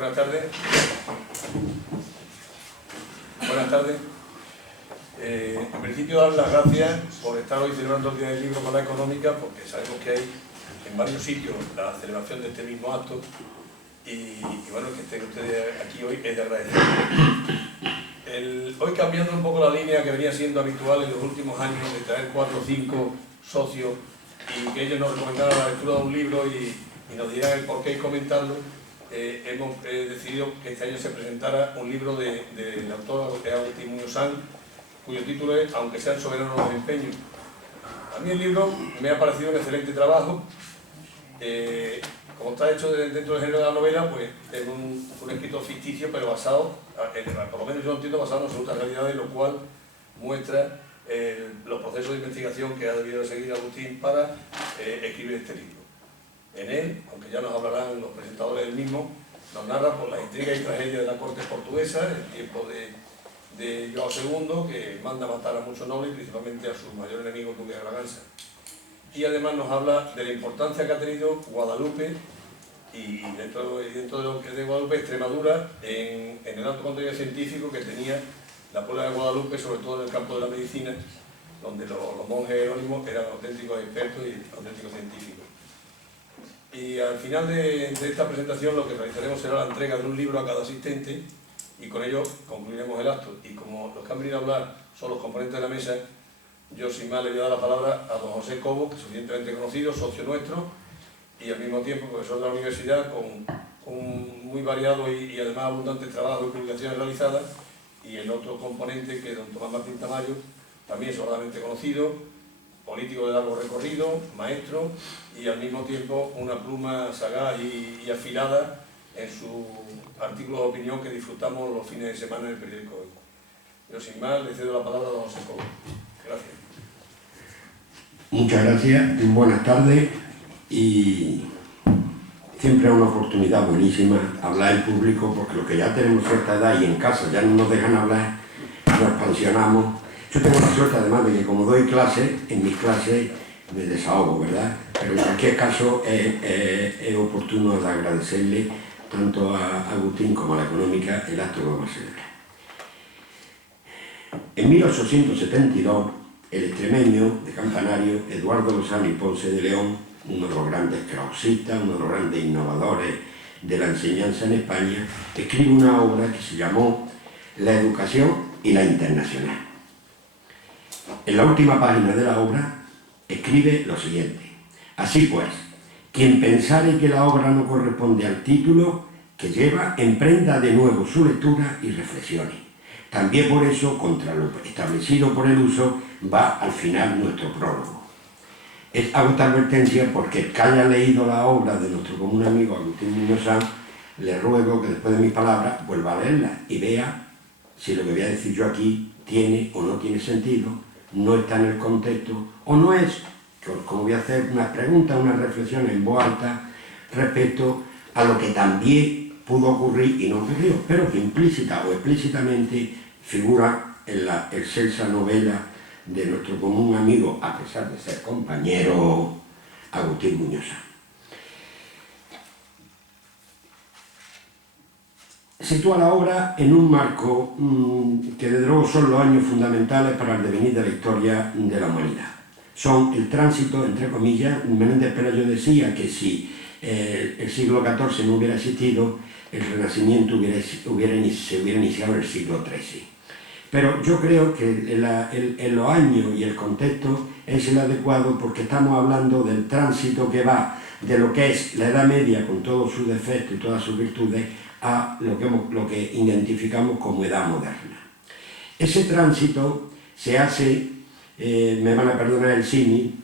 Buenas tardes. Buenas tardes. En principio, dar las gracias por estar hoy celebrando el Día del Libro con la Económica, porque sabemos que hay en varios sitios la celebración de este mismo acto y bueno, que estén ustedes aquí hoy es de agradecer. Hoy cambiando un poco la línea que venía siendo habitual en los últimos años de traer 4 o 5 socios y que ellos nos recomendaran la lectura de un libro y nos dirán el por qué y comentarlo, hemos decidido que este año se presentara un libro del autor Agustín Muñoz Sanz, cuyo título es Aunque sean soberanos los empeños. A mí el libro me ha parecido un excelente trabajo. Como está hecho dentro del género de la novela, pues es un escrito ficticio, pero basado, por lo menos yo lo entiendo, basado en absolutas realidades, lo cual muestra los procesos de investigación que ha debido seguir Agustín para escribir este libro. En él, aunque ya nos hablarán los presentadores del mismo, nos narra por las intrigas y tragedias de la corte portuguesa, el tiempo de João II, que manda matar a muchos nobles, principalmente a su mayor enemigo, el duque de Braganza. Y además nos habla de la importancia que ha tenido Guadalupe y dentro de lo que es de Guadalupe, Extremadura, en el alto contenido científico que tenía la puebla de Guadalupe, sobre todo en el campo de la medicina, donde los monjes jerónimos eran auténticos expertos y auténticos científicos. Y al final de esta presentación lo que realizaremos será la entrega de un libro a cada asistente y con ello concluiremos el acto. Y como los que han venido a hablar son los componentes de la mesa, yo sin más le voy a dar la palabra a don José Cobo, que es suficientemente conocido, socio nuestro, y al mismo tiempo profesor de la universidad con un muy variado y además abundante trabajo y publicaciones realizadas, y el otro componente que es don Tomás Martín Tamayo, también sobradamente conocido, político de largo recorrido, maestro y al mismo tiempo una pluma sagaz y afilada en su artículo de opinión que disfrutamos los fines de semana en el periódico Hoy. Yo sin más le cedo la palabra a don José Cobo. Gracias. Muchas gracias, buenas tardes y siempre es una oportunidad buenísima hablar en público porque los que ya tenemos cierta edad y en casa ya no nos dejan hablar, nos pensionamos. Yo tengo la suerte además de que como doy clases, en mis clases me desahogo, ¿verdad? Pero en cualquier caso es oportuno de agradecerle tanto a Agustín como a la Económica el acto que vamos a celebrar. En 1872, el extremeño de Campanario, Eduardo Lozano y Ponce de León, uno de los grandes krausistas, uno de los grandes innovadores de la enseñanza en España, escribe una obra que se llamó La educación y la internacional. En la última página de la obra escribe lo siguiente: así pues, quien pensare que la obra no corresponde al título que lleva, emprenda de nuevo su lectura y reflexione. También por eso, contra lo establecido por el uso, va al final nuestro prólogo. Hago esta advertencia porque el que haya leído la obra de nuestro común amigo Agustín Muñoz Sanz, le ruego que después de mis palabras vuelva a leerla y vea si lo que voy a decir yo aquí tiene o no tiene sentido, no está en el contexto o no es, como voy a hacer unas preguntas, unas reflexiones en voz alta respecto a lo que también pudo ocurrir y no ocurrió, pero que implícita o explícitamente figura en la excelsa novela de nuestro común amigo, a pesar de ser compañero, Agustín Muñoz Sanz. Sitúa la obra en un marco que desde luego son los años fundamentales para el devenir de la historia de la humanidad. Son el tránsito, entre comillas. Menéndez Pelayo decía que si el siglo XIV no hubiera existido, el Renacimiento se hubiera iniciado en el siglo XIII. Pero yo creo que en los años y el contexto es el adecuado porque estamos hablando del tránsito que va de lo que es la Edad Media con todos sus defectos y todas sus virtudes a lo que identificamos como Edad Moderna. Ese tránsito se hace, me van a perdonar el símil,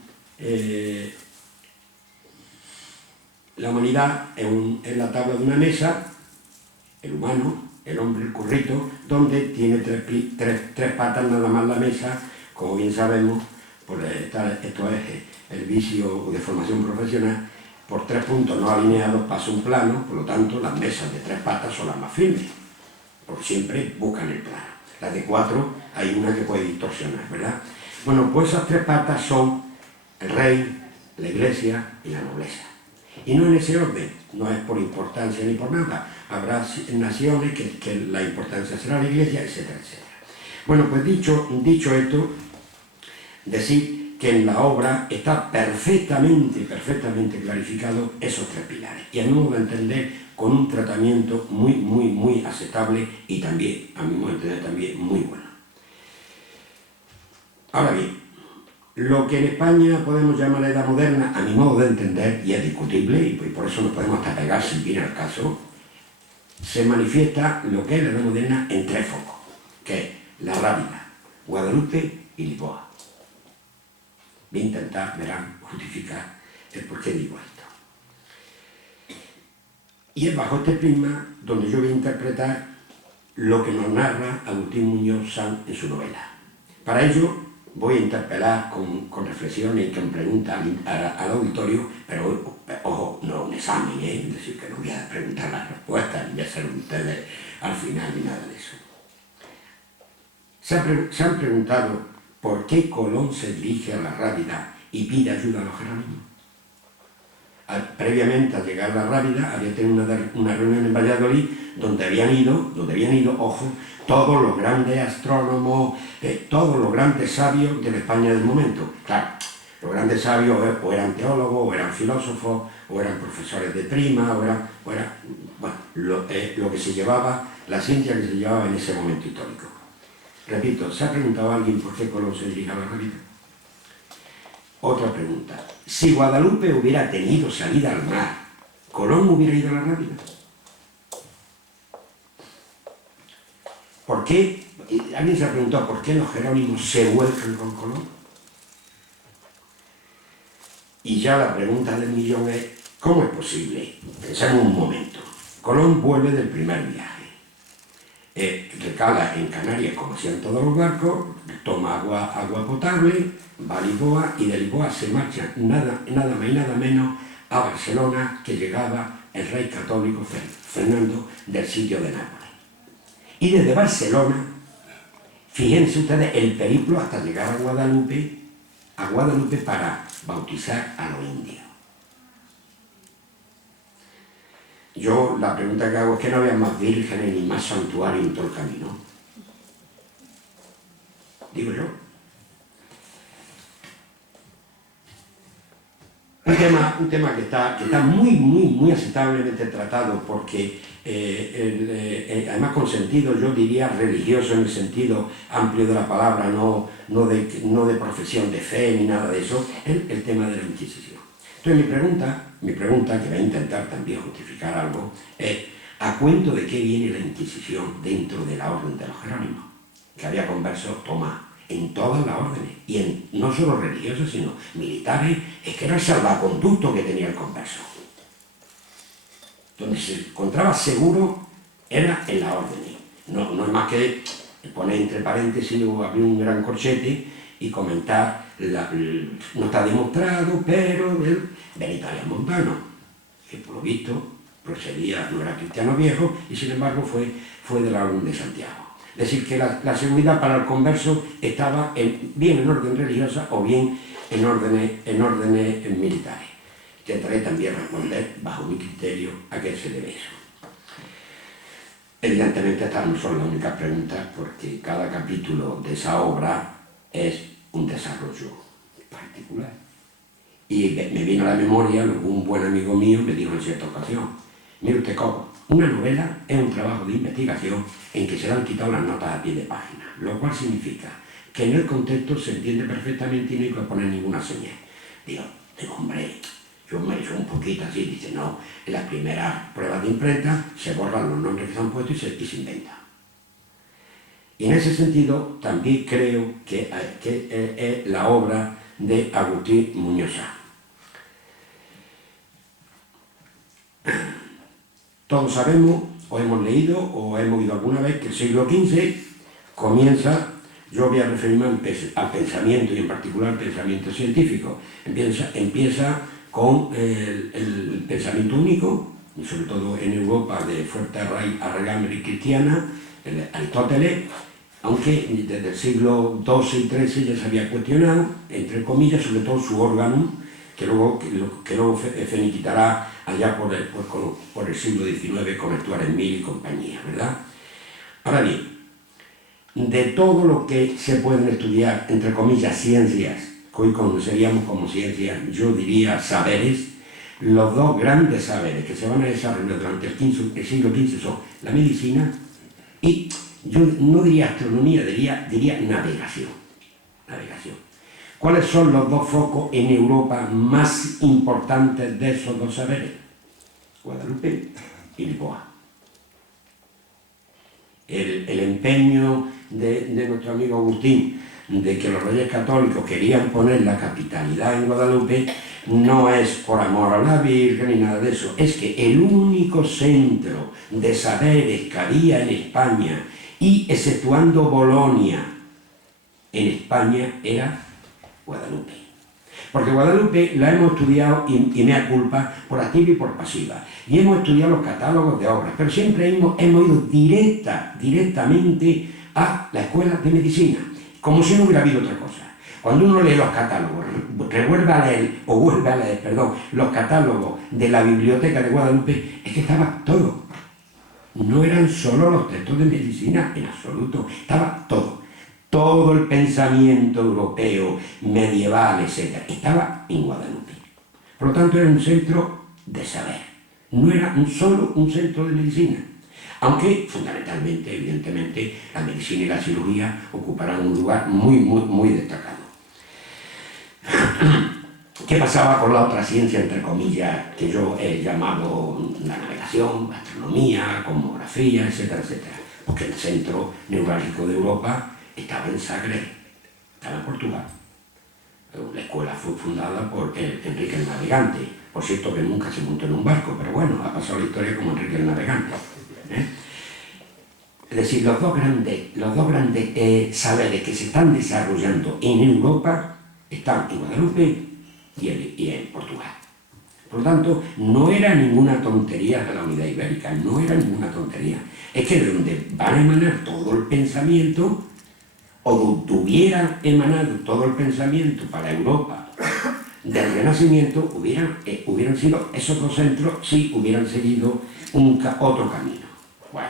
la humanidad es la tabla de una mesa, el humano, el hombre, el currito, donde tiene tres patas nada más la mesa, como bien sabemos, esto es el vicio de formación profesional, por 3 puntos no alineados pasa un plano, por lo tanto las mesas de 3 patas son las más firmes, por siempre buscan el plano. Las de 4 hay una que puede distorsionar, ¿verdad? Bueno, pues esas 3 patas son el rey, la iglesia y la nobleza. Y no en ese orden, no es por importancia ni por nada. Habrá naciones que la importancia será la Iglesia, etcétera, etcétera. Bueno, pues dicho esto, decir que en la obra está perfectamente clarificado esos tres pilares. Y a mi modo de entender, con un tratamiento muy aceptable y también, a mi modo de entender, también muy bueno. Ahora bien, lo que en España podemos llamar la Edad Moderna, a mi modo de entender, y es discutible, y por eso nos podemos hasta pegar sin viene al caso, se manifiesta lo que es la Edad Moderna en tres focos, que es la Rábida, Guadalupe y Lisboa. Voy a intentar, verán, justificar el por qué digo esto. Y es bajo este prisma donde yo voy a interpretar lo que nos narra Agustín Muñoz Sanz en su novela. Para ello voy a interpelar con reflexiones y con preguntas al auditorio, pero ojo, no un examen, es decir, que no voy a preguntar las respuestas, ni voy a hacer ustedes al final ni nada de eso. Se han preguntado por qué Colón se dirige a la Rábida y pide ayuda a los jerónimos. Previamente, al llegar a la Rábida, había tenido una reunión en Valladolid donde habían ido, ojo, todos los grandes astrónomos, todos los grandes sabios de la España del momento. Claro, los grandes sabios o eran teólogos, o eran filósofos, o eran profesores de prima, o eran bueno, lo que se llevaba, la ciencia que se llevaba en ese momento histórico. Repito, ¿se ha preguntado a alguien por qué Colón se dirige a la Rábida? Otra pregunta. Si Guadalupe hubiera tenido salida al mar, ¿Colón hubiera ido a la Rábida? ¿Por qué? ¿Alguien se ha preguntado por qué los jerónimos se vuelcan con Colón? Y ya la pregunta del millón es, ¿cómo es posible? Pensemos un momento. Colón vuelve del primer viaje. Recala en Canarias, como hacían todos los barcos, toma agua potable, va a Lisboa y de Lisboa se marcha nada más y nada menos a Barcelona, que llegaba el rey católico Fernando del sitio de Nápoles. Y desde Barcelona, fíjense ustedes el periplo hasta llegar a Guadalupe para bautizar a los indios. Yo la pregunta que hago es que no había más vírgenes ni más santuarios en todo el camino. Digo yo. Un tema que está muy aceptablemente tratado porque además con sentido, yo diría, religioso en el sentido amplio de la palabra, no de profesión de fe ni nada de eso, el tema de la Inquisición. Entonces mi pregunta, que voy a intentar también justificar algo, es ¿a cuento de qué viene la Inquisición dentro de la orden de los jerónimos? Que había conversos, en todas las órdenes, y no solo religiosos, sino militares, es que era el salvaconducto que tenía el converso. Donde se encontraba seguro era en la orden. No es más que poner entre paréntesis o abrir un gran corchete y comentar, no está demostrado, pero Benito Arias Montano, que por lo visto procedía, no era cristiano viejo, y sin embargo fue de la Orden de Santiago. Es decir, que la seguridad para el converso estaba bien en orden religiosa o bien en órdenes militares. Intentaré también responder bajo mi criterio a qué se debe eso. Evidentemente estas no son las únicas preguntas, porque cada capítulo de esa obra es un desarrollo particular. Y me vino a la memoria lo que un buen amigo mío me dijo en cierta ocasión: mire usted, Cobo, una novela es un trabajo de investigación en que se le han quitado las notas a pie de página, lo cual significa que en el contexto se entiende perfectamente y no hay que poner ninguna señal. Digo, hombre, yo me he hecho un poquito así, dice, no, en las primeras pruebas de imprenta se borran los nombres que se han puesto y se inventa. Y en ese sentido también creo que es la obra de Agustín Muñoz Sanz. Todos sabemos, o hemos leído, o hemos oído alguna vez que el siglo XV comienza, yo voy a referirme al pensamiento y en particular al pensamiento científico, empieza con el pensamiento único, y sobre todo en Europa de fuerte arraigambre cristiana, Aristóteles, aunque desde el siglo XII y XIII ya se había cuestionado, entre comillas, sobre todo su órgano, que luego finiquitará allá por el siglo XIX con Stuart Mill y compañía, ¿verdad? Ahora bien, de todo lo que se pueden estudiar, entre comillas, ciencias, que hoy conoceríamos como ciencias, yo diría saberes, los dos grandes saberes que se van a desarrollar durante el siglo XV son la medicina y, yo no diría astronomía, diría navegación. ¿Cuáles son los dos focos en Europa más importantes de esos dos saberes? Guadalupe y Lisboa. El empeño de nuestro amigo Agustín de que los reyes católicos querían poner la capitalidad en Guadalupe no es por amor a la Virgen ni nada de eso, es que el único centro de saberes que había en España, y exceptuando Bolonia, en España era Guadalupe. Porque Guadalupe la hemos estudiado, y mea culpa, por activa y por pasiva. Y hemos estudiado los catálogos de obras, pero siempre hemos ido directamente a la escuela de medicina, como si no hubiera habido otra cosa. Cuando uno lee los catálogos, vuelve a leer los catálogos de la biblioteca de Guadalupe, es que estaba todo. No eran solo los textos de medicina, en absoluto, estaba todo. Todo el pensamiento europeo, medieval, etc., estaba en Guadalupe. Por lo tanto, era un centro de saber. No era solo un centro de medicina. Aunque, fundamentalmente, evidentemente, la medicina y la cirugía ocuparán un lugar muy destacado. ¿Qué pasaba con la otra ciencia, entre comillas, que yo he llamado la navegación, astronomía, cosmografía, etcétera, etcétera? Porque el centro neurálgico de Europa estaba en Zagreb, estaba en Portugal. La escuela fue fundada por Enrique el Navegante. Por cierto, que nunca se montó en un barco, pero bueno, ha pasado la historia como Enrique el Navegante. Es decir, los dos grandes saberes que se están desarrollando en Europa están en Guadalupe y en Portugal. Por lo tanto, no era ninguna tontería de la unidad ibérica, no era ninguna tontería. Es que de donde van a emanar todo el pensamiento, o donde hubiera emanado todo el pensamiento para Europa del Renacimiento, hubieran sido esos dos centros si hubieran seguido otro camino. Bueno.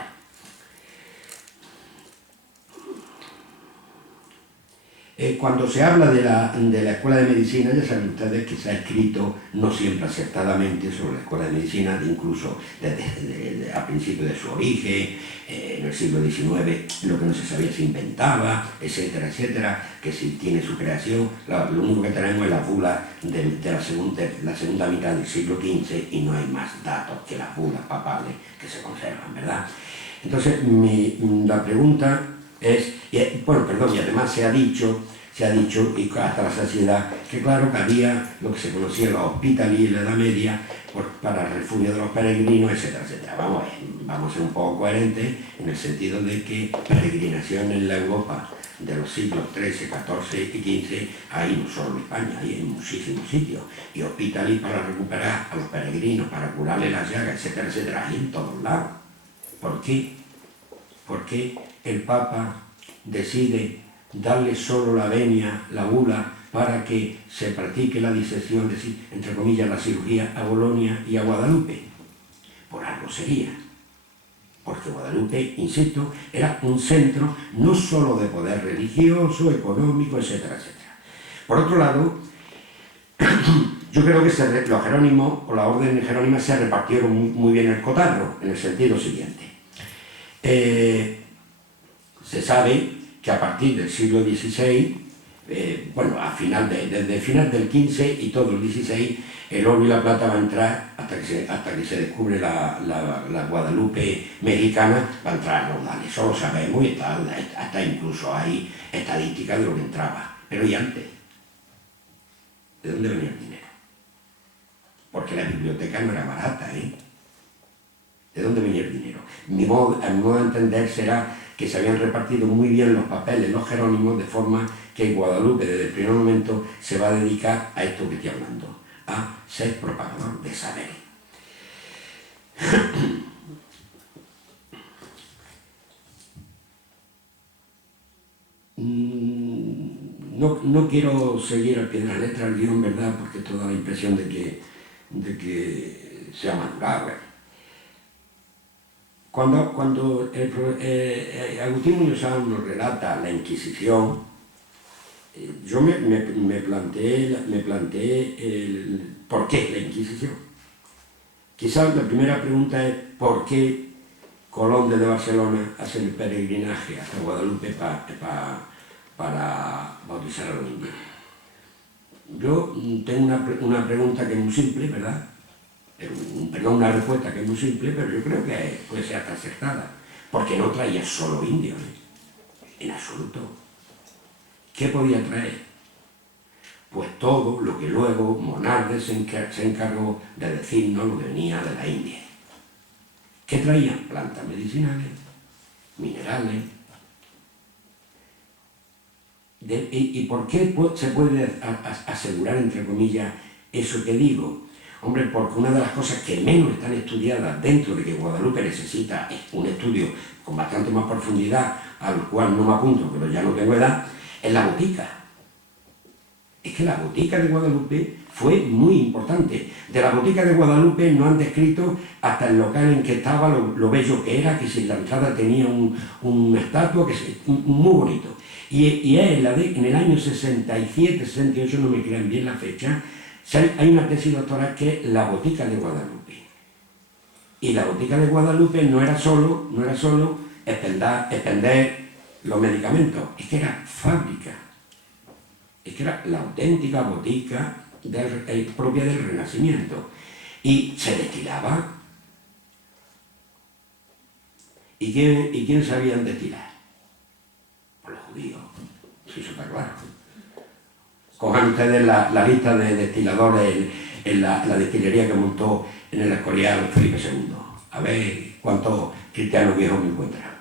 Cuando se habla de la Escuela de Medicina, ya saben ustedes que se ha escrito, no siempre acertadamente, sobre la Escuela de Medicina, incluso a principios de su origen, en el siglo XIX, lo que no se sabía se inventaba, etcétera, etcétera, que si tiene su creación, lo único que tenemos es la bula de la segunda mitad del siglo XV, y no hay más datos que las bulas papales que se conservan, ¿verdad? Entonces, la pregunta es, y además se ha dicho, y hasta la saciedad, que claro que había lo que se conocía los hospitalí en la Edad Media para refugio de los peregrinos, etcétera, etcétera. Vamos a ser un poco coherentes en el sentido de que peregrinación en la Europa de los siglos XIII, XIV y XV hay no solo en España, hay en muchísimos sitios, y hospitalí para recuperar a los peregrinos, para curarles las llagas, etcétera, etcétera, hay en todos lados. ¿Por qué? Porque el Papa decide darle solo la venia, la bula, para que se practique la disección, entre comillas, la cirugía a Bolonia y a Guadalupe. Por algo sería. Porque Guadalupe, insisto, era un centro no solo de poder religioso, económico, etcétera, etcétera. Por otro lado, yo creo que los jerónimos, o la orden jerónima, se repartieron muy bien el cotarro, en el sentido siguiente. Se sabe que a partir del siglo XVI, desde el final del XV y todo el XVI, el oro y la plata va a entrar, hasta que se descubre la Guadalupe mexicana, va a entrar a raudales. Eso lo sabemos, y hasta incluso hay estadísticas de lo que entraba. Pero ¿y antes? ¿De dónde venía el dinero? Porque la biblioteca no era barata, ¿eh? ¿De dónde venía el dinero? A mi modo de entender será que se habían repartido muy bien los papeles, los jerónimos, de forma que Guadalupe desde el primer momento se va a dedicar a esto que estoy hablando, a ser propagador de saber. No no quiero seguir al pie de la letra el guión, ¿verdad? Porque esto da la impresión de que se ha madurado. Cuando Agustín Muñoz Sanz nos relata la Inquisición, yo me planteé el por qué la Inquisición. Quizás la primera pregunta es ¿por qué Colón desde Barcelona hace el peregrinaje hasta Guadalupe para bautizar a los indios? Yo tengo una pregunta que es muy simple, ¿verdad? Perdón, una respuesta que es muy simple, pero yo creo que puede ser hasta acertada. Porque no traía solo indios, en absoluto. ¿Qué podía traer? Pues todo lo que luego Monardes se encargó de decirnos lo que venía de la India. ¿Qué traían? Plantas medicinales, minerales. ¿Y por qué se puede asegurar, entre comillas, eso que digo? Hombre, porque una de las cosas que menos están estudiadas dentro de que Guadalupe necesita un estudio con bastante más profundidad, al cual no me apunto, pero ya no tengo edad, es la botica. Es que la botica de Guadalupe fue muy importante. De la botica de Guadalupe no han descrito hasta el local en que estaba, lo bello que era, que si en la entrada tenía una estatua, muy bonito. Y es en el año 67, 68, no me crean bien la fecha, hay una tesis doctoral que es la botica de Guadalupe. Y la botica de Guadalupe no era solo expender los medicamentos, es que era fábrica. Es que era la auténtica botica propia del Renacimiento. Y se destilaba. ¿Y quién sabían destilar? Pues los judíos, si eso está claro. Cojan ustedes la lista de destiladores en la destilería que montó en el Escorial Felipe II. A ver cuántos cristianos viejos me encuentran.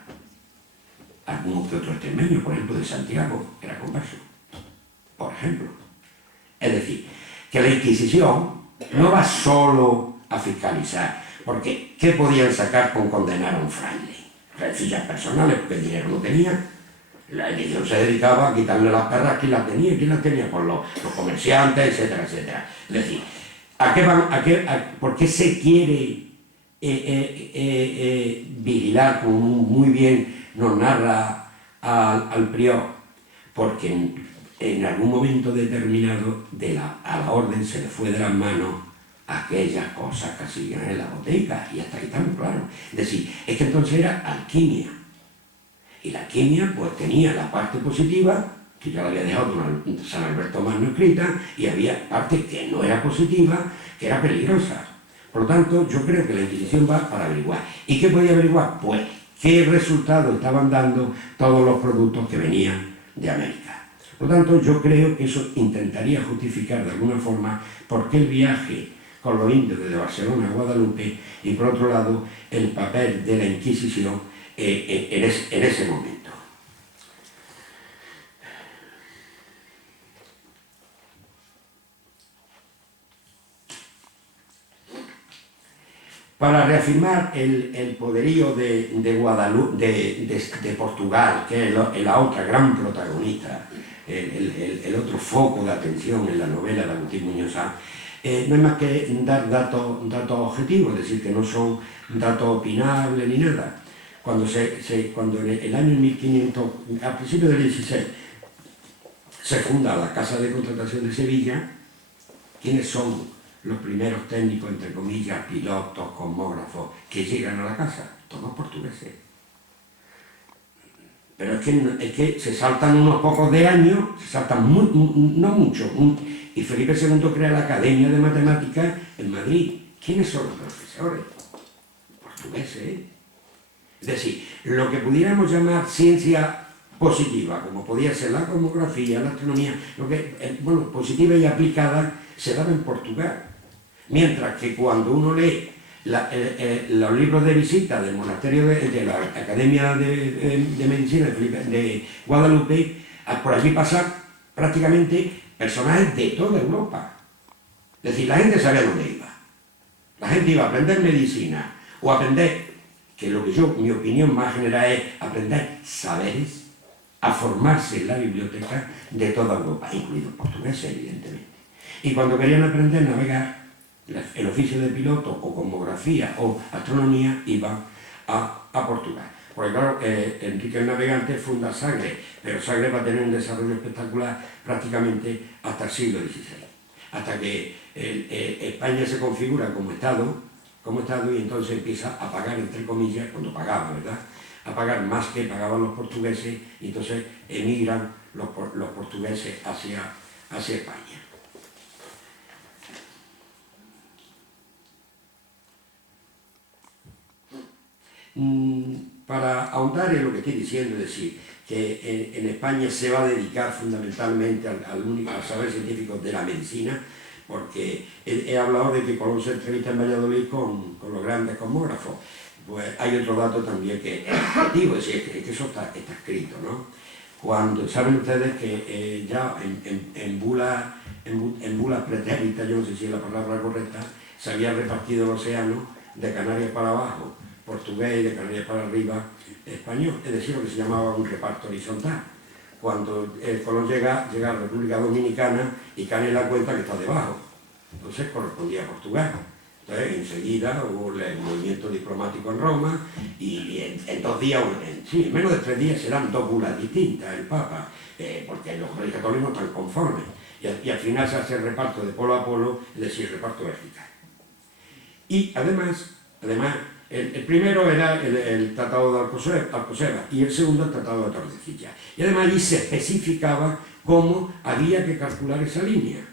Algunos que otros extremeños, por ejemplo, de Santiago, que era converso. Por ejemplo. Es decir, que la Inquisición no va solo a fiscalizar, porque ¿qué podían sacar con condenar a un fraile? Rencillas personales, porque dinero no tenía. La Inquisición se dedicaba a quitarle las perras. ¿Quién las tenía? ¿Quién las tenía? Pues los comerciantes, etcétera, etcétera. Es decir, ¿por qué se quiere vigilar, como muy bien nos narra al prior? Porque en algún momento determinado a la orden se le fue de las manos aquellas cosas que hacían en la botica, y hasta ahí está muy claro. Es decir, es que entonces era alquimia, y la alquimia pues tenía la parte positiva, que ya la había dejado con San Alberto Magno escrita, y había parte que no era positiva, que era peligrosa. Por lo tanto, yo creo que la Inquisición va para averiguar. ¿Y qué podía averiguar? Pues qué resultado estaban dando todos los productos que venían de América. Por lo tanto, yo creo que eso intentaría justificar de alguna forma por qué el viaje con los indios desde Barcelona a Guadalupe, y por otro lado, el papel de la Inquisición en ese momento. Para reafirmar el poderío de Guadalupe, de Portugal, que es la otra gran protagonista, el otro foco de atención en la novela de Agustín Muñoz Sanz, no es más que dar datos objetivos, es decir, que no son datos opinables ni nada. Cuando en el año 1500, a principios del 16, se funda la Casa de Contratación de Sevilla, ¿quiénes son los primeros técnicos, entre comillas, pilotos, cosmógrafos, que llegan a la casa? Todos portugueses. Pero es que se saltan unos pocos de años, se saltan no mucho, y Felipe II crea la Academia de Matemáticas en Madrid. ¿Quiénes son los profesores? Portugueses. Es decir, lo que pudiéramos llamar ciencia positiva, como podía ser la cosmografía, la astronomía, positiva y aplicada, se daba en Portugal. Mientras que cuando uno lee los libros de visita del monasterio de la Academia de Medicina de Guadalupe, por allí pasan prácticamente personajes de toda Europa. Es decir, la gente sabía dónde iba. La gente iba a aprender medicina o a aprender, que mi opinión más general es aprender saberes, a formarse en la biblioteca de toda Europa, incluidos portugueses, evidentemente. Y cuando querían aprender a navegar, el oficio de piloto o cosmografía o astronomía, iban a Portugal. Porque claro, Enrique el Navegante funda Sagres, pero Sagres va a tener un desarrollo espectacular prácticamente hasta el siglo XVI. Hasta que España se configura como Estado y entonces empieza a pagar, entre comillas, cuando pagaba, ¿verdad?, a pagar más que pagaban los portugueses, y entonces emigran los portugueses hacia España. Para ahondar en lo que estoy diciendo, es decir, que en España se va a dedicar fundamentalmente al saber científico de la medicina, porque he hablado de que Colón se entrevista en Valladolid con los grandes cosmógrafos. Pues hay otro dato también que es objetivo, es decir, que eso está escrito, ¿no? Cuando saben ustedes que ya en bula pretérita, yo no sé si es la palabra correcta, se había repartido el océano de Canarias para abajo portugués y de Canarias para arriba español, es decir, lo que se llamaba un reparto horizontal. Cuando Colón llega a la República Dominicana y cae en la cuenta que está debajo, entonces correspondía a Portugal. Entonces enseguida hubo el movimiento diplomático en Roma y en 2 días, en menos de 3 días serán 2 bulas distintas el Papa, porque los reyes católicos no están conformes. Y al final se hace el reparto de polo a polo, es decir, el reparto vertical. Y además el primero era el Tratado de Alcoseba y el segundo el Tratado de Tordesillas. Y además allí se especificaba cómo había que calcular esa línea.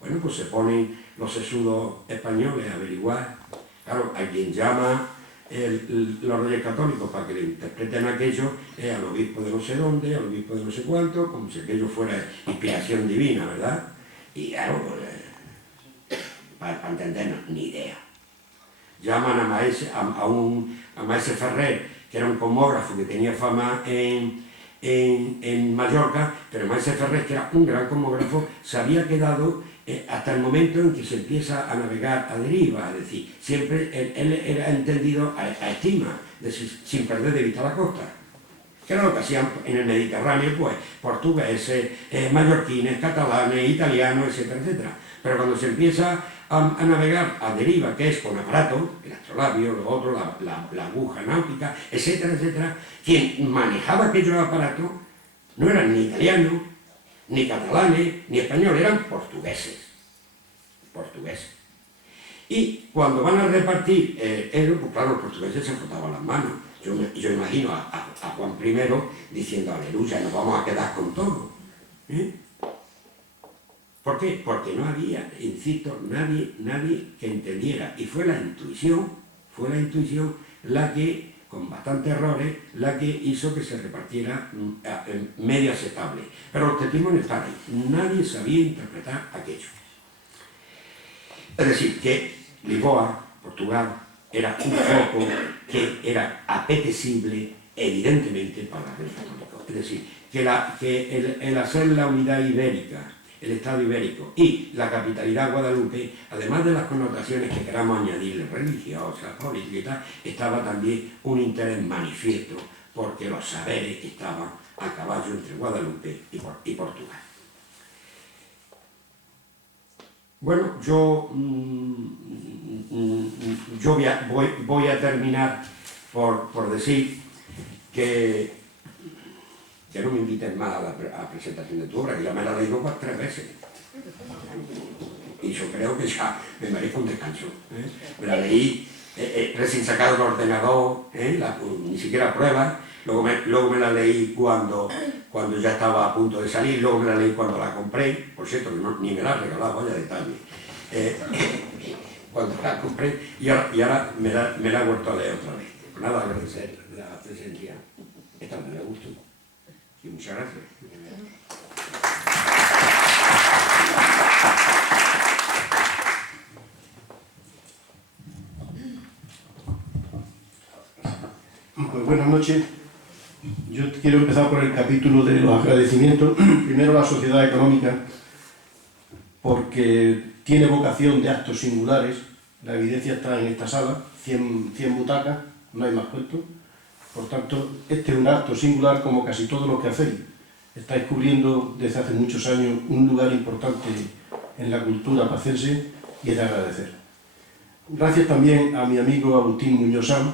Bueno, pues se ponen los sesudos españoles a averiguar. Claro, a quien llama los reyes católicos para que le interpreten aquello es al obispo de no sé dónde, al obispo de no sé cuánto, como si aquello fuera inspiración divina, ¿verdad? Y claro, para entendernos, ni idea. Llaman a Maese Ferrer, que era un cosmógrafo que tenía fama en Mallorca, pero Maese Ferrer, que era un gran cosmógrafo, se había quedado hasta el momento en que se empieza a navegar a deriva, es decir, siempre él era entendido a estima, es decir, sin perder de vista la costa. Que era lo que hacían en el Mediterráneo, pues, portugueses, mallorquines, catalanes, italianos, etcétera, etcétera. Pero cuando se empieza a navegar a deriva, que es con aparato, el astrolabio, lo otro, la aguja náutica, etcétera, etcétera, quien manejaba aquellos aparatos no eran ni italianos, ni catalanes, ni españoles, eran portugueses. Y cuando van a repartir ellos, pues claro, los portugueses se frotaban las manos. Yo imagino a Juan I diciendo, aleluya, nos vamos a quedar con todo. ¿Por qué? Porque no había, insisto, nadie que entendiera. Y fue la intuición la que, con bastantes errores, la que hizo que se repartiera medio aceptable. Pero los testimonios están ahí. Nadie sabía interpretar aquello. Es decir, que Lisboa, Portugal, era un foco que era apetecible, evidentemente, para el rey católico. Es decir, que el hacer la unidad ibérica, el Estado ibérico y la capitalidad Guadalupe, además de las connotaciones que queramos añadirle, religiosas, políticas y tal, estaba también un interés manifiesto porque los saberes estaban a caballo entre Guadalupe y Portugal. Bueno, yo voy a terminar por decir que no me inviten más a la presentación de tu obra, que ya me la he leído 3 veces. Y yo creo que ya me merezco un descanso. Me la leí recién sacado del ordenador, ni siquiera pruebas. Luego me la leí cuando ya estaba a punto de salir, luego me la leí cuando la compré, por cierto, que ni me la han regalado, vaya detalle. Cuando la compré y ahora me la he vuelto a leer otra vez. Pues nada, agradecer la presencia. Esta me la gustó. Y muchas gracias. Pues buenas noches. Yo quiero empezar por el capítulo de los agradecimientos. Primero la sociedad económica, porque tiene vocación de actos singulares. La evidencia está en esta sala, 100 butacas, no hay más puestos. Por tanto, este es un acto singular como casi todo lo que hacéis. Estáis cubriendo desde hace muchos años un lugar importante en la cultura pacense y es de agradecer. Gracias también a mi amigo Agustín Muñoz Sam,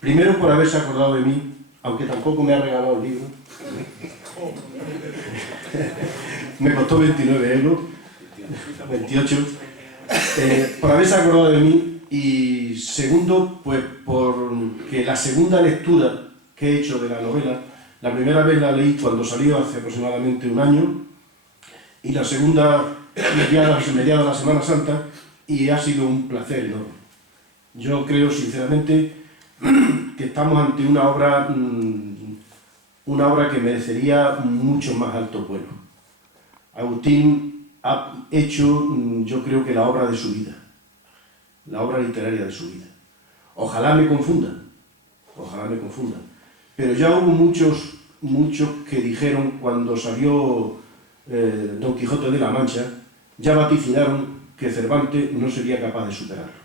primero por haberse acordado de mí, aunque tampoco me ha regalado el libro. Me costó 29 euros, 28, por haberse acordado de mí, y segundo, pues porque la segunda lectura que he hecho de la novela, la primera vez la leí cuando salió hace aproximadamente un año, y la segunda mediada de la Semana Santa, y ha sido un placer enorme. Yo creo sinceramente que estamos ante una obra que merecería mucho más alto vuelo. Agustín ha hecho, yo creo que la obra de su vida, la obra literaria de su vida. Ojalá me confunda, pero ya hubo muchos que dijeron cuando salió Don Quijote de la Mancha, ya vaticinaron que Cervantes no sería capaz de superarlo.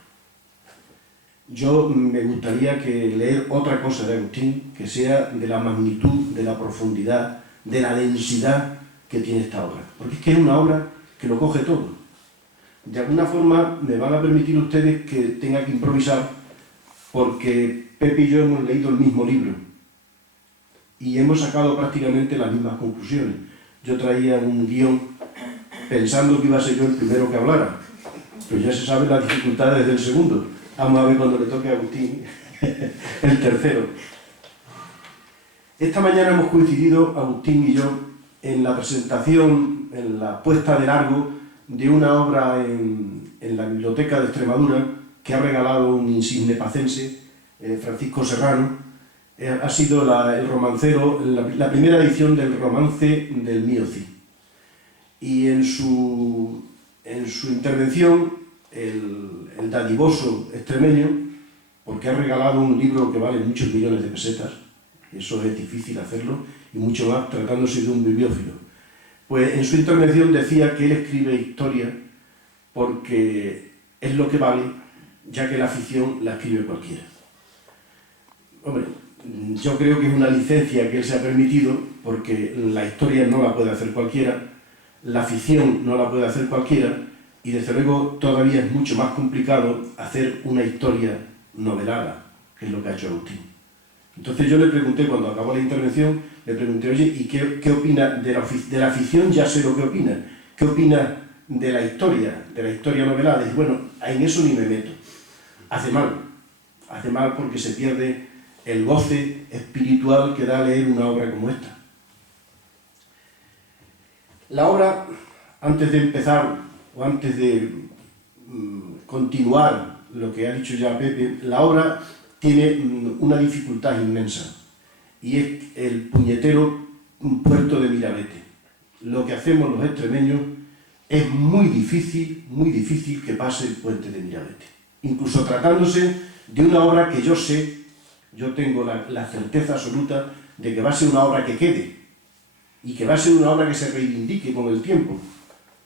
Yo me gustaría que leer otra cosa de Agustín que sea de la magnitud, de la profundidad, de la densidad que tiene esta obra. Porque es que es una obra que lo coge todo. De alguna forma me van a permitir ustedes que tenga que improvisar porque Pepe y yo hemos leído el mismo libro y hemos sacado prácticamente las mismas conclusiones. Yo traía un guión pensando que iba a ser yo el primero que hablara, pero ya se saben las dificultades del segundo. Vamos a ver cuando le toque a Agustín el tercero. Esta mañana hemos coincidido, Agustín y yo, en la presentación, en la puesta de largo de una obra en la Biblioteca de Extremadura que ha regalado un insigne pacense, Francisco Serrano. Ha sido el romancero, la primera edición del romance del Mío Cid. Y en su intervención, el dadivoso extremeño, porque ha regalado un libro que vale muchos millones de pesetas, eso es difícil hacerlo, y mucho más tratándose de un bibliófilo, pues en su intervención decía que él escribe historia porque es lo que vale, ya que la ficción la escribe cualquiera. Hombre, yo creo que es una licencia que él se ha permitido, porque la historia no la puede hacer cualquiera, la ficción no la puede hacer cualquiera, y desde luego todavía es mucho más complicado hacer una historia novelada, que es lo que ha hecho Agustín. Entonces yo le pregunté, cuando acabó la intervención, le pregunté, oye, ¿y qué opina de la ficción? Ya sé lo que opina. ¿Qué opina de la historia novelada? Y dice, bueno, en eso ni me meto. Hace mal porque se pierde el goce espiritual que da leer una obra como esta. La obra, antes de empezar, o antes de continuar lo que ha dicho ya Pepe, la obra tiene una dificultad inmensa, y es el puñetero puerto de Mirabete. Lo que hacemos los extremeños es muy difícil que pase el puente de Mirabete. Incluso tratándose de una obra que yo sé, yo tengo la certeza absoluta de que va a ser una obra que quede, y que va a ser una obra que se reivindique con el tiempo.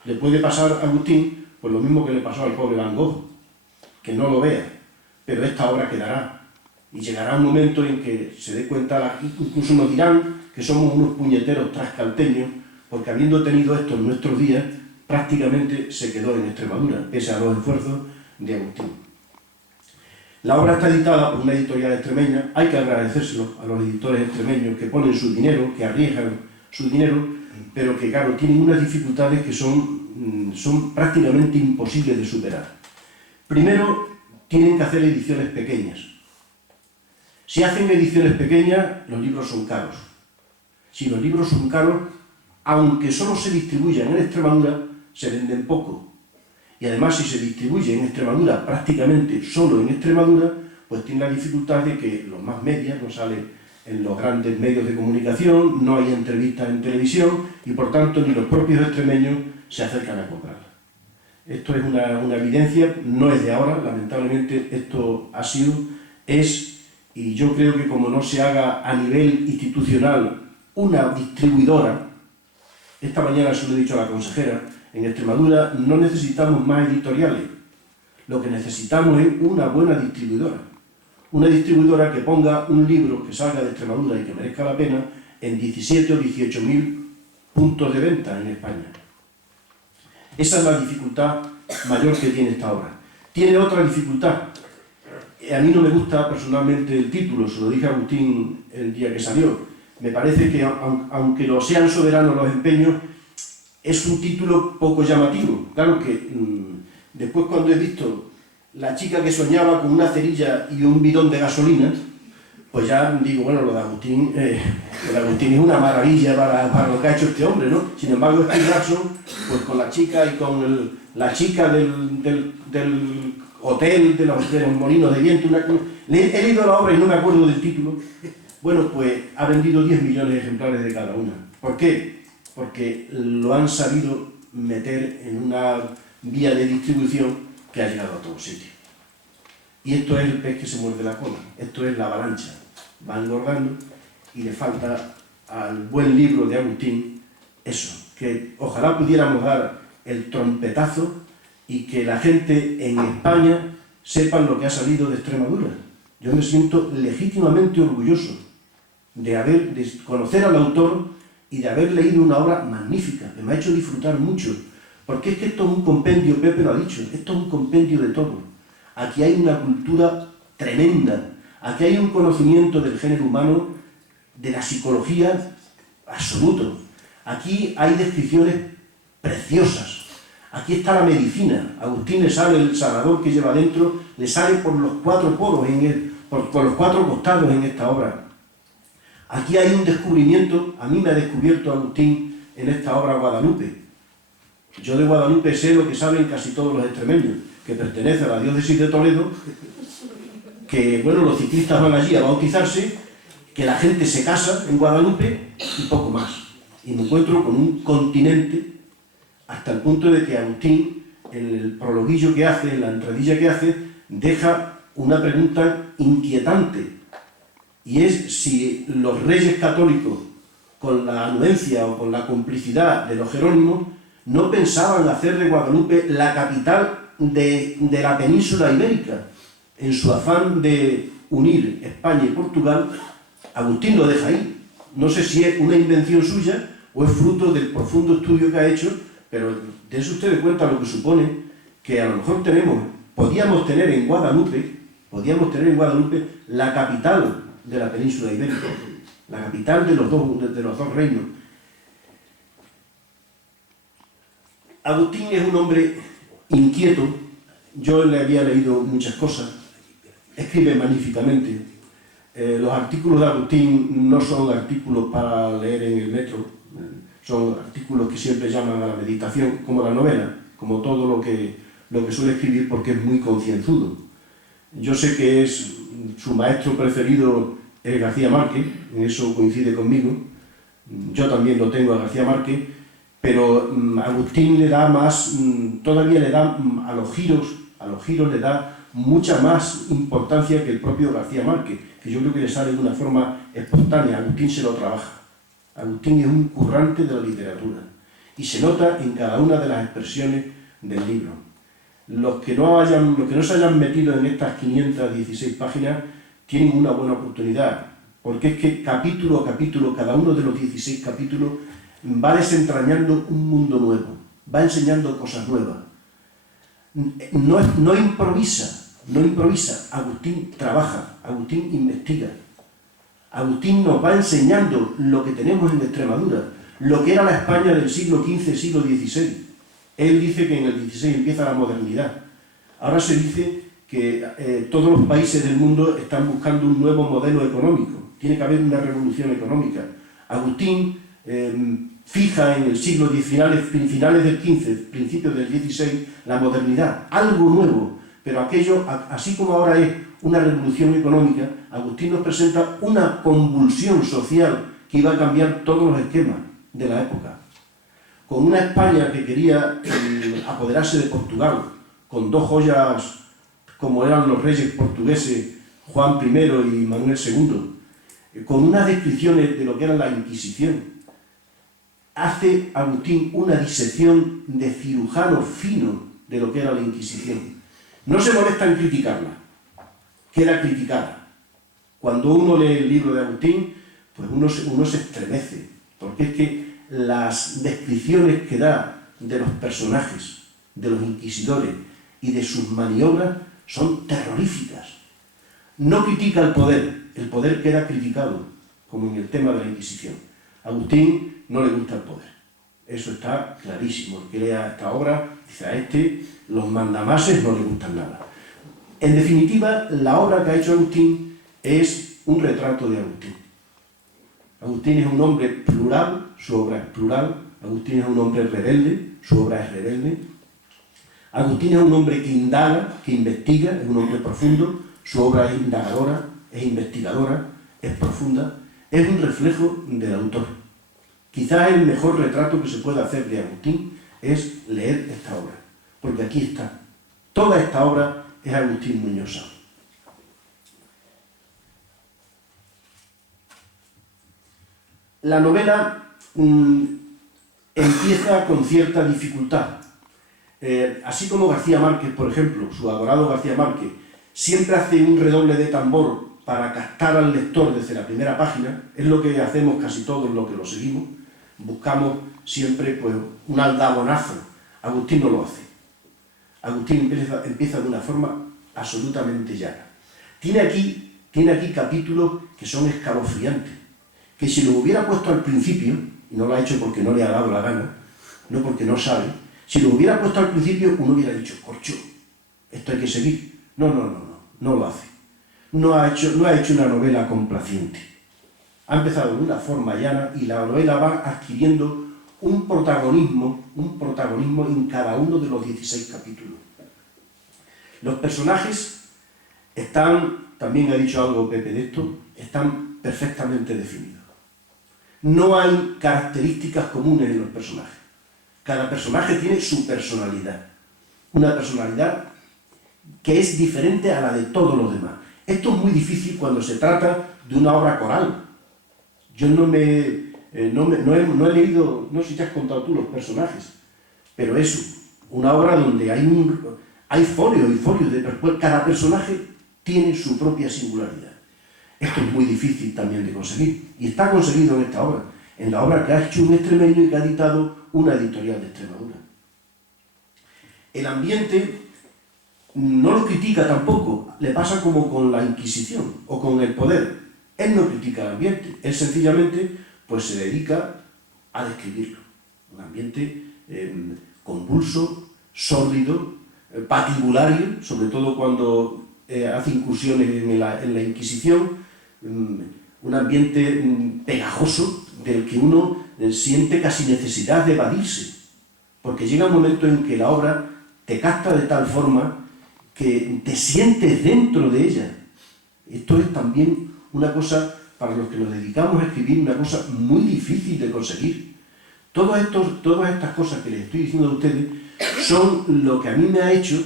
Le puede pasar a Agustín pues lo mismo que le pasó al pobre Van Gogh, que no lo vea, pero esta obra quedará. Y llegará un momento en que se dé cuenta, incluso nos dirán que somos unos puñeteros trascalteños, porque habiendo tenido esto en nuestros días, prácticamente se quedó en Extremadura, pese a los esfuerzos de Agustín. La obra está editada por una editorial extremeña. Hay que agradecérselo a los editores extremeños que ponen su dinero, que arriesgan su dinero, pero que, claro, tienen unas dificultades que son prácticamente imposibles de superar. Primero, tienen que hacer ediciones pequeñas. Si hacen ediciones pequeñas, los libros son caros. Si los libros son caros, aunque solo se distribuyan en Extremadura, se venden poco. Y además, si se distribuye en Extremadura, prácticamente solo en Extremadura, pues tiene la dificultad de que los más medias no salen en los grandes medios de comunicación, no hay entrevistas en televisión, y por tanto ni los propios extremeños se acercan a comprarla. Esto es una evidencia, no es de ahora, lamentablemente esto ha sido, es, y yo creo que como no se haga a nivel institucional una distribuidora, esta mañana se lo he dicho a la consejera, en Extremadura no necesitamos más editoriales, lo que necesitamos es una buena distribuidora, una distribuidora que ponga un libro que salga de Extremadura y que merezca la pena en 17 o 18.000 puntos de venta en España. Esa es la dificultad mayor que tiene esta obra. Tiene otra dificultad. A mí no me gusta personalmente el título, se lo dije a Agustín el día que salió. Me parece que, aunque lo sean soberanos los empeños, es un título poco llamativo. Claro que después, cuando he visto La chica que soñaba con una cerilla y un bidón de gasolina, pues ya digo, bueno, lo de Agustín es una maravilla para lo que ha hecho este hombre, ¿no? Sin embargo, Steve Jackson, pues con la chica y con la chica del hotel de los molinos de viento, he leído la obra y no me acuerdo del título. Bueno, pues ha vendido 10 millones de ejemplares de cada una. ¿Por qué? Porque lo han sabido meter en una vía de distribución que ha llegado a todo sitio. Y esto es el pez que se muerde la cola, esto es la avalancha. Va engordando y le falta al buen libro de Agustín eso, que ojalá pudiéramos dar el trompetazo y que la gente en España sepan lo que ha salido de Extremadura. Yo me siento legítimamente orgulloso de conocer al autor y de haber leído una obra magnífica, que me ha hecho disfrutar mucho, porque es que esto es un compendio, Pepe lo ha dicho, esto es un compendio de todo. Aquí hay una cultura tremenda, aquí hay un conocimiento del género humano, de la psicología absoluto. Aquí hay descripciones preciosas. Aquí está la medicina. A Agustín le sale el sanador que lleva dentro, le sale por los 4 poros, por los 4 costados en esta obra. Aquí hay un descubrimiento, a mí me ha descubierto Agustín en esta obra Guadalupe. Yo de Guadalupe sé lo que saben casi todos los extremeños, que pertenece a la diócesis de Toledo, que bueno, los ciclistas van allí a bautizarse, que la gente se casa en Guadalupe y poco más. Y me encuentro con un continente hasta el punto de que Agustín, en el prologuillo que hace, en la entradilla que hace, deja una pregunta inquietante, y es si los reyes católicos, con la anuencia o con la complicidad de los jerónimos, no pensaban hacer de Guadalupe la capital de la península ibérica. En su afán de unir España y Portugal, Agustín lo deja ahí. No sé si es una invención suya o es fruto del profundo estudio que ha hecho, pero dense ustedes cuenta lo que supone que a lo mejor podíamos tener en Guadalupe la capital de la península ibérica, la capital de los dos reinos. Agustín es un hombre inquieto. Yo le había leído muchas cosas, escribe magníficamente. Los artículos de Agustín no son artículos para leer en el metro, son artículos que siempre llaman a la meditación, como la novela, como todo lo que suele escribir, porque es muy concienzudo. Yo sé que su maestro preferido es García Márquez, en eso coincide conmigo. Yo también lo tengo a García Márquez, pero Agustín le da más, todavía le da a los giros le da mucha más importancia que el propio García Márquez, que yo creo que le sale de una forma espontánea. Agustín se lo trabaja. Agustín es un currante de la literatura y se nota en cada una de las expresiones del libro. Los que no se hayan metido en estas 516 páginas tienen una buena oportunidad, porque es que capítulo a capítulo, cada uno de los 16 capítulos va desentrañando un mundo nuevo, va enseñando cosas nuevas. No improvisa, Agustín trabaja, Agustín investiga. Agustín nos va enseñando lo que tenemos en Extremadura, lo que era la España del siglo XV, siglo XVI. Él dice que en el XVI empieza la modernidad. Ahora se dice que todos los países del mundo están buscando un nuevo modelo económico. Tiene que haber una revolución económica. Agustín fija en el siglo X, finales del XV, principios del XVI, la modernidad, algo nuevo. Pero aquello, así como ahora es una revolución económica, Agustín nos presenta una convulsión social que iba a cambiar todos los esquemas de la época. Con una España que quería apoderarse de Portugal, con dos joyas como eran los reyes portugueses Juan I y Manuel II, con unas descripciones de lo que era la Inquisición. Hace Agustín una disección de cirujano fino de lo que era la Inquisición. No se molesta en criticarla, queda criticada, Cuando uno lee el libro de Agustín, pues uno se estremece, porque es que las descripciones que da de los personajes, de los inquisidores y de sus maniobras son terroríficas. No critica el poder queda criticado, como en el tema de la Inquisición. A Agustín no le gusta el poder, eso está clarísimo. El que lea esta obra dice: a este los mandamases no le gustan nada. En definitiva, la obra que ha hecho Agustín es un retrato de Agustín. Agustín es un hombre plural, su obra es plural. Agustín es un hombre rebelde, su obra es rebelde. Agustín es un hombre que indaga, que investiga, es un hombre profundo, su obra es indagadora, es investigadora, es profunda, es un reflejo del autor. Quizás el mejor retrato que se pueda hacer de Agustín es leer esta obra, porque aquí está. Toda esta obra es Agustín Muñoz Sao. La novela empieza con cierta dificultad. Así como García Márquez, por ejemplo, su adorado García Márquez, siempre hace un redoble de tambor para captar al lector desde la primera página, es lo que hacemos casi todos los que lo seguimos, buscamos siempre pues, un aldabonazo. Agustín no lo hace. Agustín empieza de una forma absolutamente llana. Tiene aquí capítulos que son escalofriantes, que si los hubiera puesto al principio, y no lo ha hecho porque no le ha dado la gana, no porque no sabe, si lo hubiera puesto al principio, uno hubiera dicho: corcho, esto hay que seguir. No lo hace. No ha hecho una novela complaciente. Ha empezado de una forma llana y la novela va adquiriendo un protagonismo en cada uno de los 16 capítulos. Los personajes están, también ha dicho algo Pepe de esto, están perfectamente definidos. No hay características comunes en los personajes. Cada personaje tiene su personalidad. Una personalidad que es diferente a la de todos los demás. Esto es muy difícil cuando se trata de una obra coral. Yo no he leído, no sé si te has contado tú los personajes, pero eso, una obra donde hay folios y folios, cada personaje tiene su propia singularidad. Esto es muy difícil también de conseguir, y está conseguido en esta obra, en la obra que ha hecho un extremeño y que ha editado una editorial de Extremadura. El ambiente no lo critica tampoco, le pasa como con la Inquisición o con el poder. Él no critica el ambiente, él sencillamente pues, se dedica a describirlo. Un ambiente convulso, sórdido, patibulario, sobre todo cuando hace incursiones en la Inquisición, un ambiente pegajoso del que uno siente casi necesidad de evadirse, porque llega un momento en que la obra te capta de tal forma que te sientes dentro de ella. Esto es también una cosa, para los que nos dedicamos a escribir, una cosa muy difícil de conseguir. Todas estas cosas que les estoy diciendo a ustedes son lo que a mí me ha hecho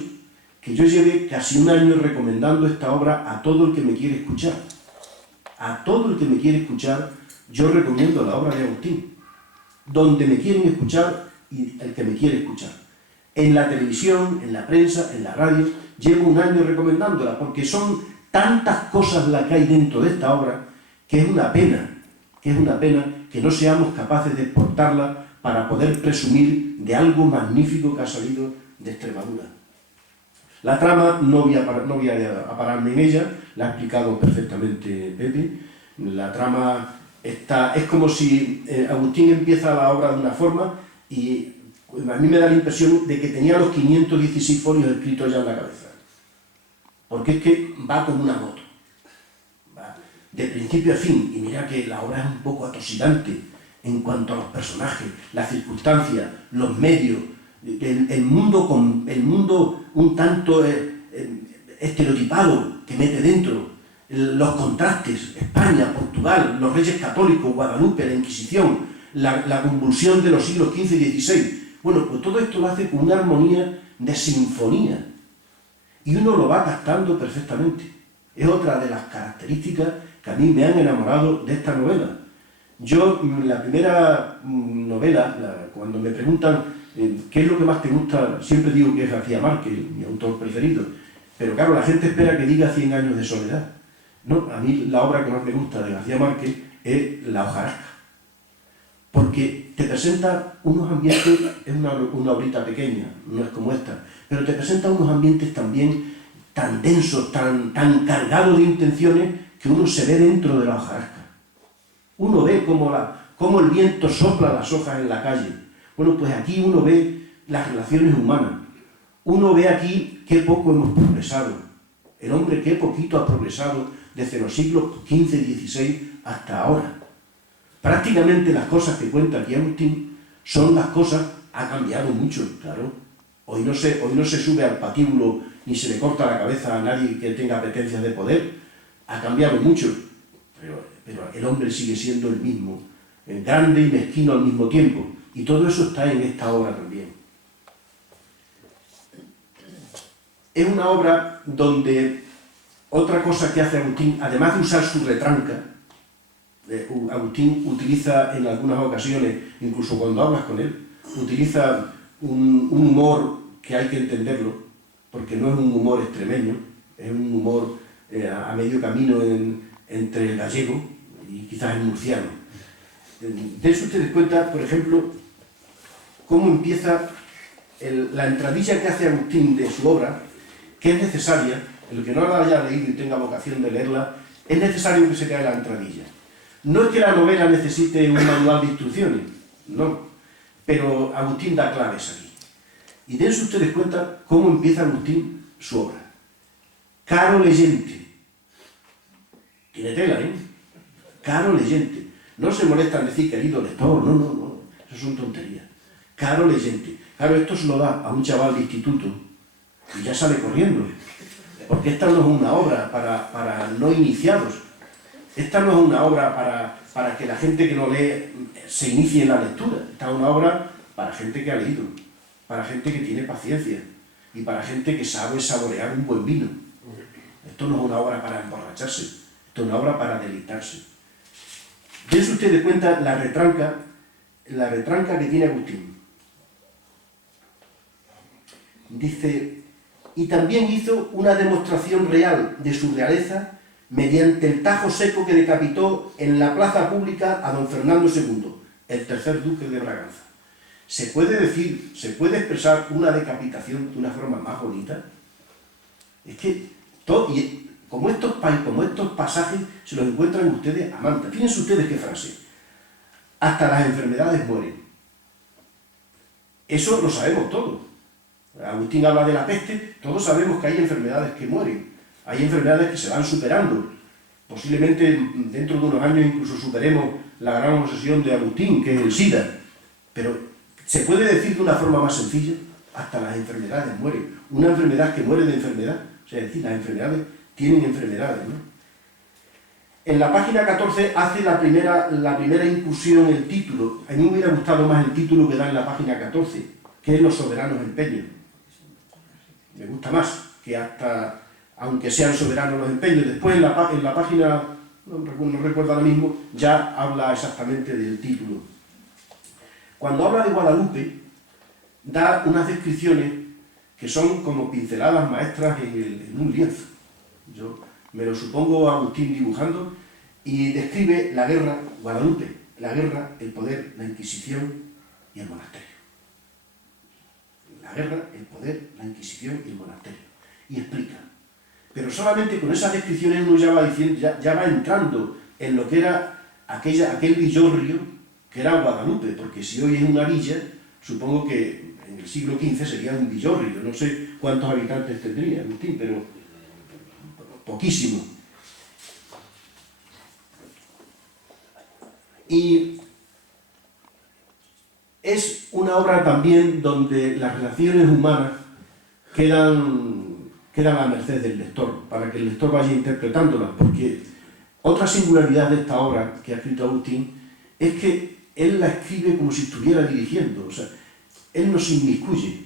que yo lleve casi un año recomendando esta obra a todo el que me quiere escuchar. A todo el que me quiere escuchar, yo recomiendo la obra de Agustín. Donde me quieren escuchar y el que me quiere escuchar. En la televisión, en la prensa, en la radio, llevo un año recomendándola, porque son tantas cosas las que hay dentro de esta obra, que es una pena que no seamos capaces de exportarla para poder presumir de algo magnífico que ha salido de Extremadura. La trama, no voy a pararme en ella, la ha explicado perfectamente Pepe. La trama es como si Agustín empieza la obra de una forma y a mí me da la impresión de que tenía los 516 folios escritos ya en la cabeza. Porque es que va como una moto. Va de principio a fin. Y mira que la obra es un poco atosigante en cuanto a los personajes, las circunstancias, los medios, el mundo un tanto estereotipado que mete dentro, los contrastes, España, Portugal, los reyes católicos, Guadalupe, la Inquisición, la convulsión de los siglos XV y XVI. Bueno, pues todo esto lo hace con una armonía de sinfonía. Y uno lo va captando perfectamente. Es otra de las características que a mí me han enamorado de esta novela. Yo, la primera novela, cuando me preguntan qué es lo que más te gusta, siempre digo que es García Márquez, mi autor preferido. Pero claro, la gente espera que diga 100 años de soledad. No, a mí la obra que más me gusta de García Márquez es La hojarasca, porque te presenta unos ambientes, es una obrita pequeña, no es como esta, pero te presenta unos ambientes también tan densos, tan cargados de intenciones, que uno se ve dentro de la hojarasca. Uno ve cómo el viento sopla las hojas en la calle. Bueno, pues aquí uno ve las relaciones humanas. Uno ve aquí qué poco hemos progresado. El hombre qué poquito ha progresado desde los siglos XV y XVI hasta ahora. Prácticamente las cosas que cuenta aquí Agustín son las cosas, ha cambiado mucho, claro. Hoy no se sube al patíbulo ni se le corta la cabeza a nadie que tenga pretensias de poder. Ha cambiado mucho, pero el hombre sigue siendo el mismo, grande y mezquino al mismo tiempo. Y todo eso está en esta obra también. Es una obra donde otra cosa que hace Agustín, además de usar su retranca, Agustín utiliza en algunas ocasiones, incluso cuando hablas con él, utiliza un humor que hay que entenderlo, porque no es un humor extremeño, es un humor a medio camino entre el gallego y quizás el murciano. Dense ustedes cuenta, por ejemplo, cómo empieza la entradilla que hace Agustín de su obra, que es necesaria, el que no la haya leído y tenga vocación de leerla, es necesario que se lea la entradilla. No es que la novela necesite un manual de instrucciones, no, pero Agustín da claves aquí. Y dense ustedes cuenta cómo empieza Agustín su obra. Caro leyente. Tiene tela, ¿eh? Caro leyente. No se molesta en decir querido lector, no, eso son tonterías. Caro leyente. Claro, esto se lo da a un chaval de instituto y ya sale corriendo. Porque esta no es una obra para no iniciados. Esta no es una obra para que la gente que no lee se inicie en la lectura. Esta es una obra para gente que ha leído, para gente que tiene paciencia y para gente que sabe saborear un buen vino. Esto no es una obra para emborracharse, esto es una obra para deleitarse. Dense ustedes cuenta la retranca que tiene Agustín. Dice, y también hizo una demostración real de su realeza mediante el tajo seco que decapitó en la plaza pública a don Fernando II, el tercer duque de Braganza. ¿Se puede decir, se puede expresar una decapitación de una forma más bonita? Es que, como estos pasajes se los encuentran ustedes a manta. Fíjense ustedes qué frase. Hasta las enfermedades mueren. Eso lo sabemos todos. Agustín habla de la peste, todos sabemos que hay enfermedades que mueren. Hay enfermedades que se van superando. Posiblemente dentro de unos años incluso superemos la gran obsesión de Agustín, que es el SIDA. Pero se puede decir de una forma más sencilla, hasta las enfermedades mueren. Una enfermedad que muere de enfermedad, o sea, es decir, las enfermedades tienen enfermedades, ¿no? En la página 14 hace la primera inclusión, el título. A mí me hubiera gustado más el título que da en la página 14, que es Los soberanos empeños. Me gusta más que hasta, aunque sean soberanos los empeños. Después en la página, no recuerdo ahora mismo, ya habla exactamente del título. Cuando habla de Guadalupe, da unas descripciones que son como pinceladas maestras en un lienzo. Yo me lo supongo a Agustín dibujando y describe la guerra, Guadalupe, la guerra, el poder, la Inquisición y el monasterio. La guerra, el poder, la Inquisición y el monasterio. Y explica. Pero solamente con esas descripciones uno ya va diciendo, ya va entrando en lo que era aquel villorrio que era Guadalupe, porque si hoy es una villa, supongo que en el siglo XV sería un villorrio. No sé cuántos habitantes tendría, Agustín, pero poquísimo. Y es una obra también donde las relaciones humanas quedan a merced del lector, para que el lector vaya interpretándolas, porque otra singularidad de esta obra que ha escrito Agustín es que él la escribe como si estuviera dirigiendo, o sea, él no se inmiscuye,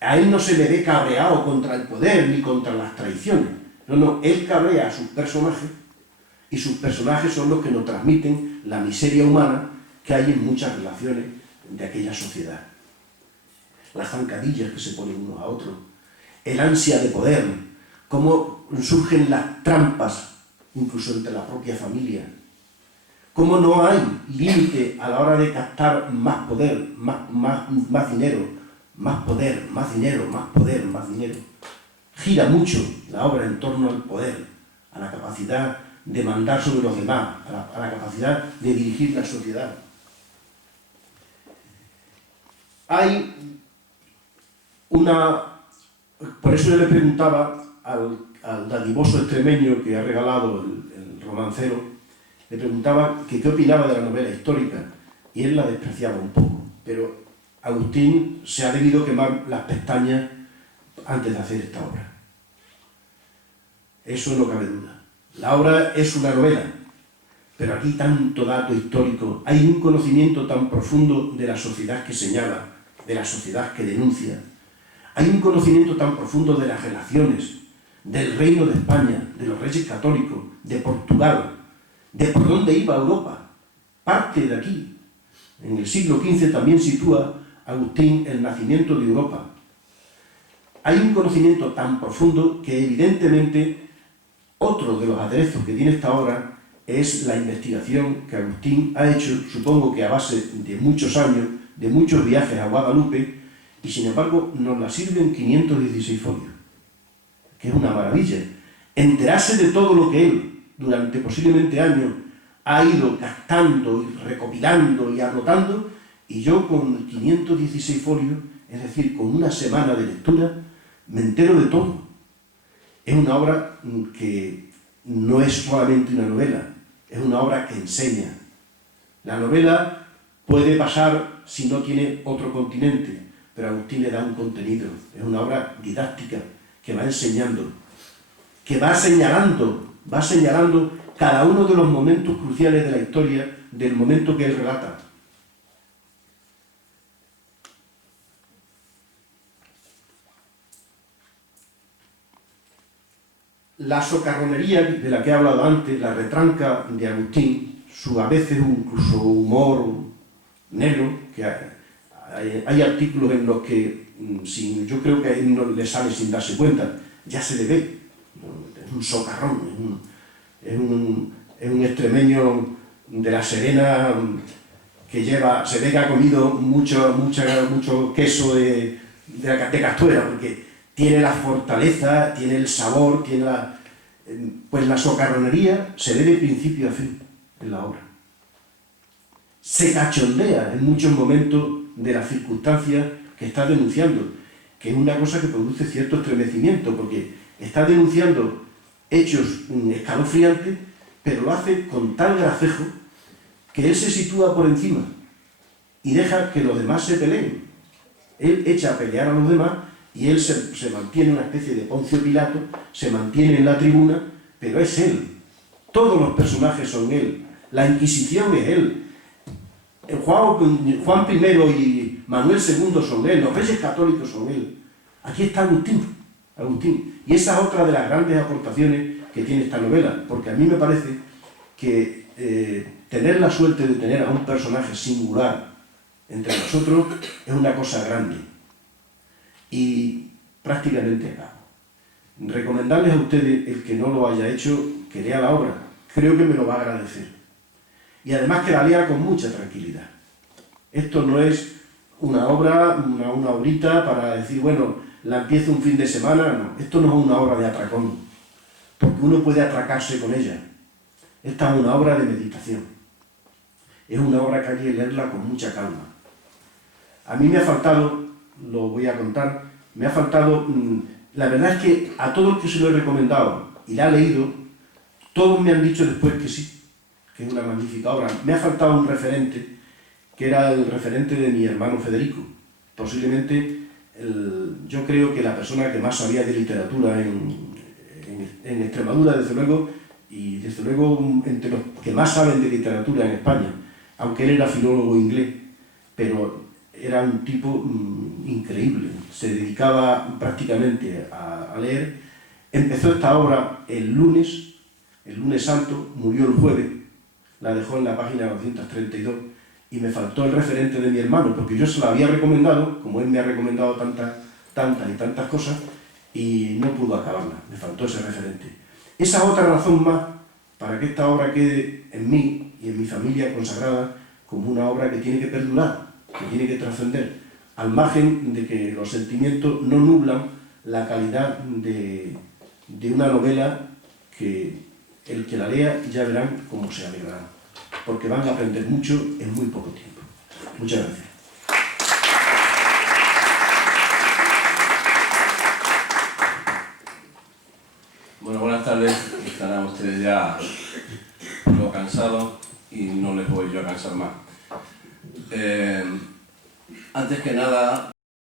a él no se le ve cabreado contra el poder ni contra las traiciones, no, él cabrea a sus personajes y sus personajes son los que nos transmiten la miseria humana que hay en muchas relaciones de aquella sociedad. Las zancadillas que se ponen unos a otros, el ansia de poder, cómo surgen las trampas incluso entre la propia familia. Cómo no hay límite a la hora de captar más poder, más dinero, más poder, más dinero, más poder, más dinero. Gira mucho la obra en torno al poder, a la capacidad de mandar sobre los demás, a la capacidad de dirigir la sociedad. Hay una... Por eso yo le preguntaba al dadivoso extremeño que ha regalado el romancero, le preguntaba que qué opinaba de la novela histórica, y él la despreciaba un poco, pero Agustín se ha debido quemar las pestañas antes de hacer esta obra. Eso no cabe duda. La obra es una novela, pero aquí tanto dato histórico, hay un conocimiento tan profundo de la sociedad que señala, de la sociedad que denuncia, hay un conocimiento tan profundo de las relaciones, del Reino de España, de los Reyes Católicos, de Portugal, de por dónde iba Europa, parte de aquí. En el siglo XV también sitúa Agustín el nacimiento de Europa. Hay un conocimiento tan profundo que evidentemente otro de los aderezos que tiene esta obra es la investigación que Agustín ha hecho, supongo que a base de muchos años, de muchos viajes a Guadalupe, y sin embargo nos la sirven 516 folios, que es una maravilla. Enterarse de todo lo que él, durante posiblemente años, ha ido captando y recopilando y anotando, y yo con 516 folios, es decir, con una semana de lectura, me entero de todo. Es una obra que no es solamente una novela, es una obra que enseña. La novela puede pasar si no tiene otro continente, pero Agustín le da un contenido. Es una obra didáctica que va enseñando, que va señalando cada uno de los momentos cruciales de la historia, del momento que él relata. La socarronería de la que he hablado antes, la retranca de Agustín, su a veces incluso humor negro, que hay artículos en los que yo creo que a él no le sale sin darse cuenta, ya se le ve, es un socarrón, es un extremeño de La Serena que se ve que ha comido mucho queso de Castuera, porque tiene la fortaleza, tiene el sabor, tiene pues la socarronería se ve de principio a fin en la obra. Se cachondea en muchos momentos de las circunstancias que está denunciando, que es una cosa que produce cierto estremecimiento, porque está denunciando hechos escalofriantes, pero lo hace con tal gracejo que él se sitúa por encima y deja que los demás se peleen. Él echa a pelear a los demás y él se mantiene una especie de Poncio Pilato, se mantiene en la tribuna, pero es él. Todos los personajes son él. La Inquisición es él. Juan I y Manuel II son él. Los Reyes Católicos son él. Aquí está Agustín. Y esa es otra de las grandes aportaciones que tiene esta novela, porque a mí me parece que tener la suerte de tener a un personaje singular entre nosotros es una cosa grande. Y prácticamente acabo. Recomendarles a ustedes, el que no lo haya hecho, que lea la obra. Creo que me lo va a agradecer. Y además que la lea con mucha tranquilidad. Esto no es una obra, una obrita para decir, bueno, la empiezo un fin de semana. No, esto no es una obra de atracón, porque uno puede atracarse con ella. Esta es una obra de meditación. Es una obra que hay que leerla con mucha calma. A mí me ha faltado, lo voy a contar, me ha faltado, la verdad es que a todos los que se lo he recomendado y la ha leído, todos me han dicho después que sí, que es una magnífica obra. Me ha faltado un referente, que era el referente de mi hermano Federico. Posiblemente, yo creo que la persona que más sabía de literatura en Extremadura, desde luego, y desde luego entre los que más saben de literatura en España, aunque él era filólogo inglés, pero era un tipo increíble, se dedicaba prácticamente a leer. Empezó esta obra el lunes santo, murió el jueves, la dejó en la página 232, y me faltó el referente de mi hermano, porque yo se la había recomendado, como él me ha recomendado tantas cosas, y no pudo acabarla, me faltó ese referente. Esa es otra razón más para que esta obra quede en mí y en mi familia consagrada como una obra que tiene que perdurar, que tiene que trascender, al margen de que los sentimientos no nublan la calidad de una novela que el que la lea ya verán cómo se alegrarán, porque van a aprender mucho en muy poco tiempo. Muchas gracias. Bueno, buenas tardes. Estarán ustedes ya algo cansados y no les voy yo a cansar más. Antes que nada...